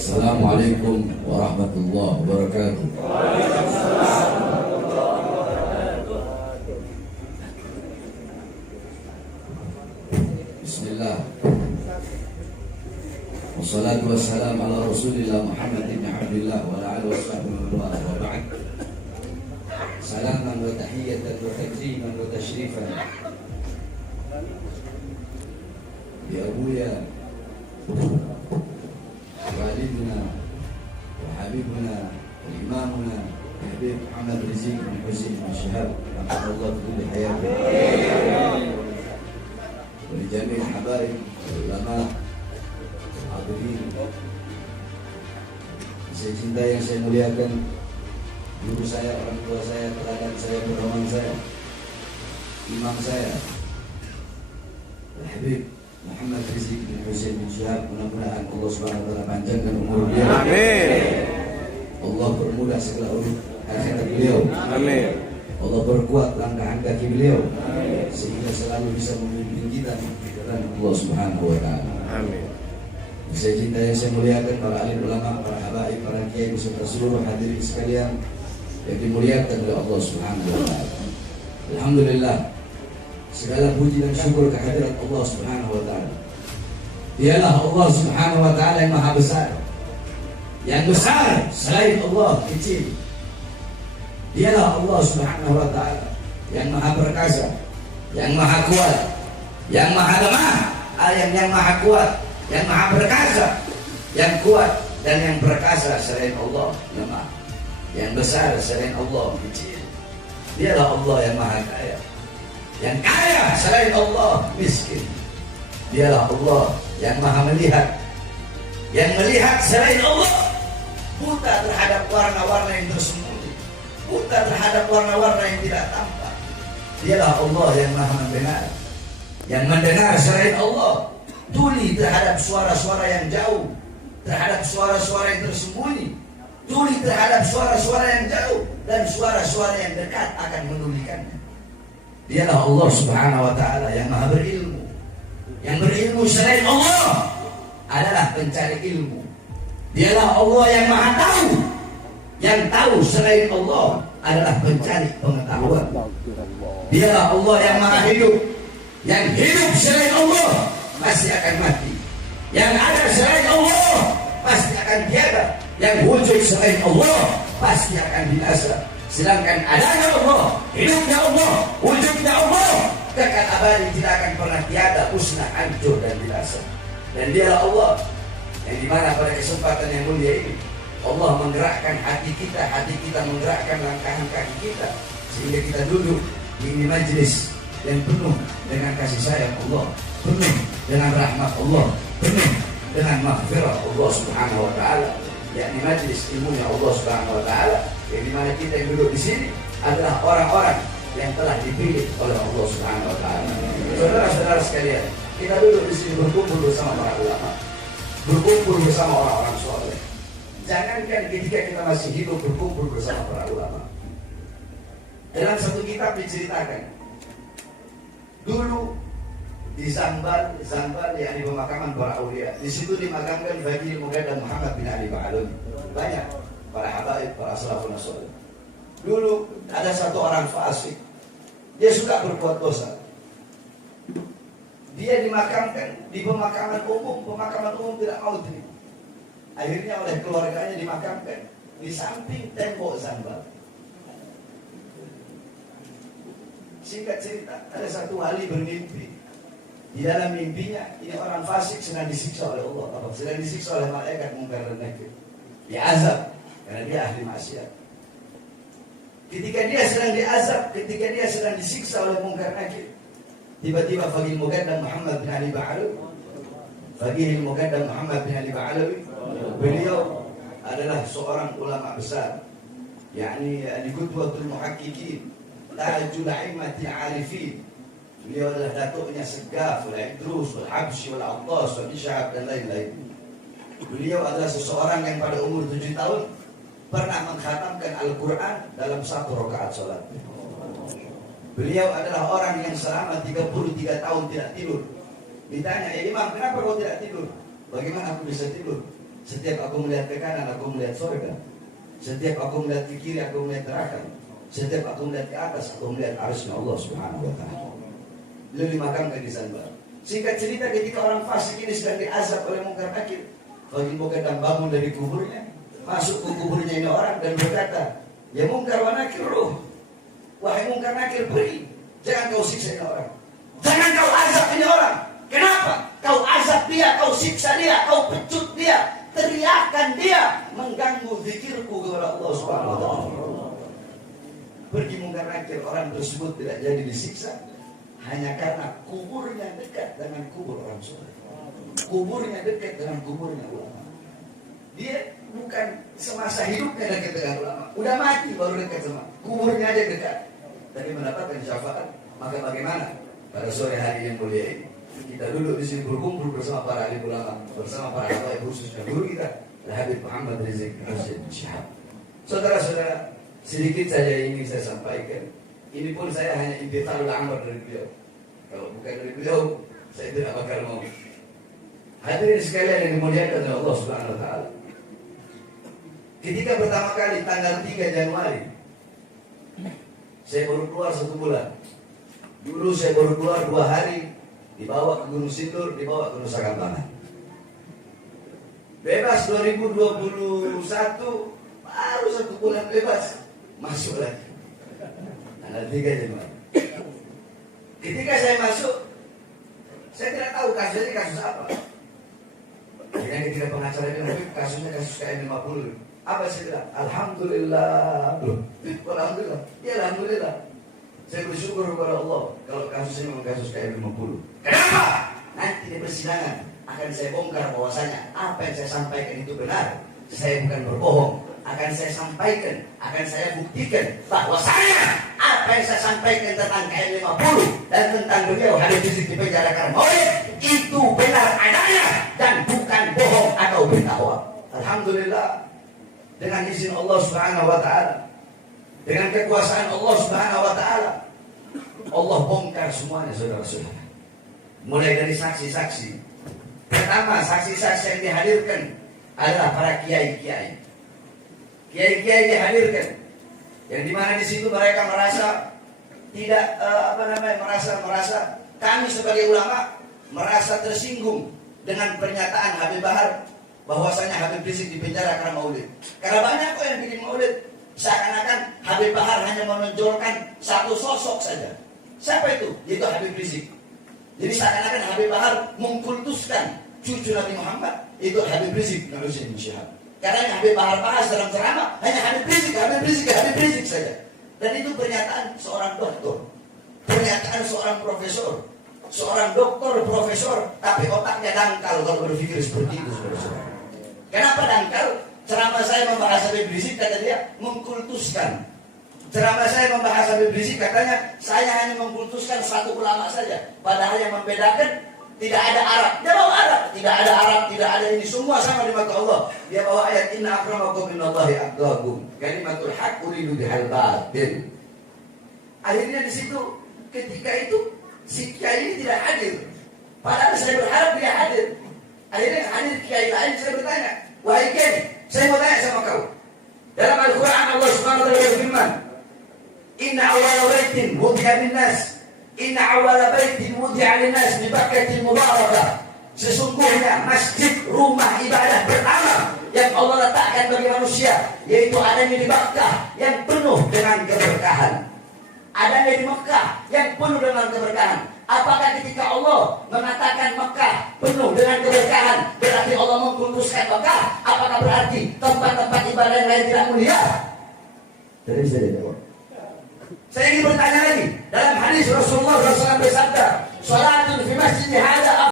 Assalamualaikum warahmatullahi wabarakatuh. Bismillah. Wassalatu wassalamu ala Rasulillah Muhammad ibn Abdullah wa ala alihi washabbihi wa ba'd. Salaman wa tahiyatan wa takriman wa tashrifan. Ya Abuya والدنا وحبيبنا وإمامنا الحبيب محمد رزيق بن حسين بن شهاب رحمه الله في كل حياته ولجميع الحبايب والعلماء الحاضرين. Saya cinta yang saya muliakan, guru saya, orang tua saya, teladan saya, pedoman saya, imam saya, Al-Habib Muhammad Rizieq bin Husain bin Syihab, mudah-mudahan Allah Subhanahu wa taala panjangkan umur beliau. Amin. Allah permudah segala urut akhirat beliau. Amin. Allah perkuat langkah kaki beliau. Amin. Sehingga selalu bisa memimpin kita di jalan Allah Subhanahu wa taala. Amin. Saya cinta yang saya muliakan para alim ulama, para habaib, para kiai beserta seluruh hadirin sekalian yang dimuliakan oleh Allah Subhanahu wa taala. Alhamdulillah. Segala puji dan syukur kehadirat Allah Subhanahu wa taala. Dialah Allah Subhanahu wa taala yang maha besar. Yang besar selain Allah kecil. Dialah Allah Subhanahu wa taala yang maha perkasa, yang maha kuat, yang maha lemah, yang maha kuat, yang maha perkasa, yang kuat dan yang perkasa selain Allah lemah. Yang besar selain Allah kecil. Dialah Allah yang maha kaya. Yang kaya selain Allah miskin. Dialah Allah yang maha melihat. Yang melihat selain Allah buta terhadap warna-warna yang tersembunyi, buta terhadap warna-warna yang tidak tampak. Dialah Allah yang maha mendengar. Yang mendengar selain Allah tuli terhadap suara-suara yang jauh, terhadap suara-suara yang tersembunyi, tuli terhadap suara-suara yang jauh, dan suara-suara yang dekat akan menulikannya. Dialah Allah Subhanahu wa taala yang maha berilmu. Yang berilmu selain Allah adalah pencari ilmu. Dialah Allah yang maha tahu. Yang tahu selain Allah adalah pencari pengetahuan. Dialah Allah yang maha hidup. Yang hidup selain Allah pasti akan mati. Yang ada selain Allah pasti akan tiada. Yang wujud selain Allah pasti akan binasa. Sedangkan adanya Allah, hidupnya Allah, wujudnya Allah, kekal abadi, tidak akan pernah tiada, musnah, hancur dan binasa. Dan dialah Allah yang dimana pada kesempatan yang mulia ini Allah menggerakkan hati kita menggerakkan langkah kaki kita, sehingga kita duduk di majlis yang penuh dengan kasih sayang Allah, penuh dengan rahmat Allah, penuh dengan maghfirah Allah Subhanahu wa taala, yakni majlis ilmunya Allah Subhanahu wa taala. Yang dimana kita yang duduk di sini adalah orang-orang yang telah dipilih oleh Allah Subhanahu wa taala. Saudara-saudara sekalian, kita duduk di sini berkumpul bersama para ulama, berkumpul bersama orang-orang soleh. Jangankan ketika kita masih hidup berkumpul bersama para ulama. Dalam satu kitab diceritakan, dulu di Zambal yang di pemakaman para aulia, di situ dimakamkan Faqih Muqaddam Muhammad bin Ali Ba'aluni. Banyak para habaib, para salafun salih. Dulu ada satu orang fasik, dia suka berbuat dosa. Dia dimakamkan di pemakaman umum tidak mau terima. Akhirnya oleh keluarganya dimakamkan di samping tembok Zambal. Singkat cerita, ada satu wali bermimpi. Di dalam mimpinya, ini orang fasik sedang disiksa oleh Allah, sedang disiksa oleh malaikat Munkar dan Nakir. Diazab karena dia ahli maksiat. Ketika dia sedang diazab, ketika dia sedang disiksa oleh Munkar Nakir, tiba-tiba Faqih Muqaddam Muhammad bin Ali Ba'aluni, Faqih Muqaddam Muhammad bin Ali Ba'aluni, beliau adalah seorang ulama besar, yakni qudwatul muhaqqiqin, tajul a'immati arifin. Beliau adalah datuknya Segaf, Al-Idrus, Al-Habsyi, Al-Attas, Al-Ishab dan lain-lain. Beliau adalah seseorang yang pada umur 7 tahun pernah mengkhatamkan Al-Quran dalam 1 rakaat sholat. Beliau adalah orang yang selama 33 tahun tidak tidur. Ditanya, ya Imam, kenapa kau tidak tidur? Bagaimana aku bisa tidur? Setiap aku melihat ke kanan, aku melihat surga. Setiap aku melihat ke kiri, aku melihat neraka. Setiap aku melihat ke atas, aku melihat arsy Allah Subhanahu wa ta'ala. Beliau dimakamkan di Zanbar. Singkat cerita, ketika orang fasik ini sedang diazab oleh Munkar Nakir, Fagil Muqaddam bangun dari kuburnya, masuk ke kuburnya ini orang dan berkata, ya Munkar wa Nakir ruh, wahai Munkar Nakir pergi, jangan kau siksa ini orang, jangan kau azab ini orang. Kenapa? Kau azab dia, kau siksa dia, kau pecut dia, teriakan dia, mengganggu zikirku kepada Allah Subhanahu wa ta'ala. Pergi Munkar Nakir, orang tersebut tidak jadi disiksa hanya karena kuburnya dekat dengan kubur orang soleh. Kuburnya dekat dengan kuburnya ulama. Dia bukan semasa hidupnya dekat dengan ulama, udah mati baru dekat sama kuburnya aja dekat. Tapi mendapatkan syafaat. Maka bagaimana pada sore hari yang mulia ini kita duduk di sini berkumpul bersama para alim ulama, bersama para habaib khususnya guru kita Habib Muhammad Rizik Hussein Syihab. Saudara-saudara, sedikit saja ingin saya sampaikan. Ini pun saya hanya intiqalul amr dari beliau. Kalau bukan dari beliau, saya tidak bakal mau. Hadirin sekalian yang dimuliakan oleh Allah Subhanahu wa ta'ala. Ketika pertama kali tanggal 3 Januari, saya baru keluar 1 bulan. Dulu saya baru keluar 2 hari, dibawa ke Gunung Sindur, dibawa ke Nusa Kambangan. Bebas 2021, baru 1 bulan bebas, masuk lagi. Tanggal 3 Januari. Ketika saya masuk, saya tidak tahu kasusnya kasus apa. Ketika pengacara bilang, kasusnya kasus KM 50. Apa saya bilang? Alhamdulillah. Loh, alhamdulillah. Ya alhamdulillah. Saya bersyukur kepada Allah kalau kasusnya memang kasus KM 50. Kenapa? Nanti di persidangan akan saya bongkar bahwasanya apa yang saya sampaikan itu benar. Saya bukan berbohong. Akan saya sampaikan, akan saya buktikan bahwasanya apa yang saya sampaikan tentang KM 50 dan tentang beliau Habib Rizik di penjara karena maulid itu benar adanya dan bukan bohong atau berita hoax. Alhamdulillah, dengan izin Allah Subhanahu wa ta'ala, dengan kekuasaan Allah Subhanahu wa ta'ala, Allah bongkar semuanya, saudara-saudara. Mulai dari saksi-saksi. Pertama, saksi-saksi yang dihadirkan adalah para kiai-kiai. Kiai-kiai dihadirkan, yang dimana di situ mereka merasa tidak merasa kami sebagai ulama merasa tersinggung dengan pernyataan Habib Bahar bahwasanya Habib Rizik dipenjara karena maulid. Karena banyak kok yang bikin maulid seakan-akan Habib Bahar hanya menonjolkan satu sosok saja. Siapa itu? Yaitu Habib Rizik. Jadi seakan-akan Habib Bahar mengkultuskan cucu Nabi Muhammad, itu Habib Rizik Hussein Syihab. Karena yang Habib Bahar bahas dalam ceramah hanya Habib Rizik saja. Dan itu pernyataan seorang doktor, pernyataan seorang profesor, seorang doktor profesor, tapi otaknya dangkal kalau berpikir seperti itu, saudara-saudara. Kenapa dangkal? Ceramah saya membahas Habib Rizik, kata dia, mengkultuskan. Ceramah saya membahas Habib Rizik, katanya saya hanya mengkultuskan satu ulama saja. Padahal yang membedakan tidak ada Arab. Dia bawa Arab. Tidak ada Arab, tidak ada ini. Semua sama di mata Allah. Dia bawa ayat inna akramakum minallahi atqakum. Kalimatul haq uridu bihal batil. Akhirnya di situ ketika itu si kiai ini tidak hadir. Padahal saya berharap dia hadir. Akhirnya hadir kiai lain, saya bertanya, wahai kiai, saya mau tanya sama kau. Dalam Al-Quran Allah Subhanahu wa taala berfirman, inna awwala baitin wudi'a lin-nas inna awwala baitin wudi'a lin-nas bi Bakkatil Mubarakah. Sesungguhnya masjid rumah ibadah pertama yang Allah letakkan bagi manusia yaitu adanya di Makkah yang penuh dengan keberkahan. Adanya di Mekah yang penuh dengan keberkahan. Apakah ketika Allah mengatakan Mekah penuh dengan keberkahan berarti Allah mengkhususkan Mekah? Apakah berarti tempat-tempat ibadah yang lain tidak mulia? Tidak bisa dijawab. Saya ingin bertanya lagi. Dalam hadis Rasulullah SAW bersabda, "Salatun fi masjid hada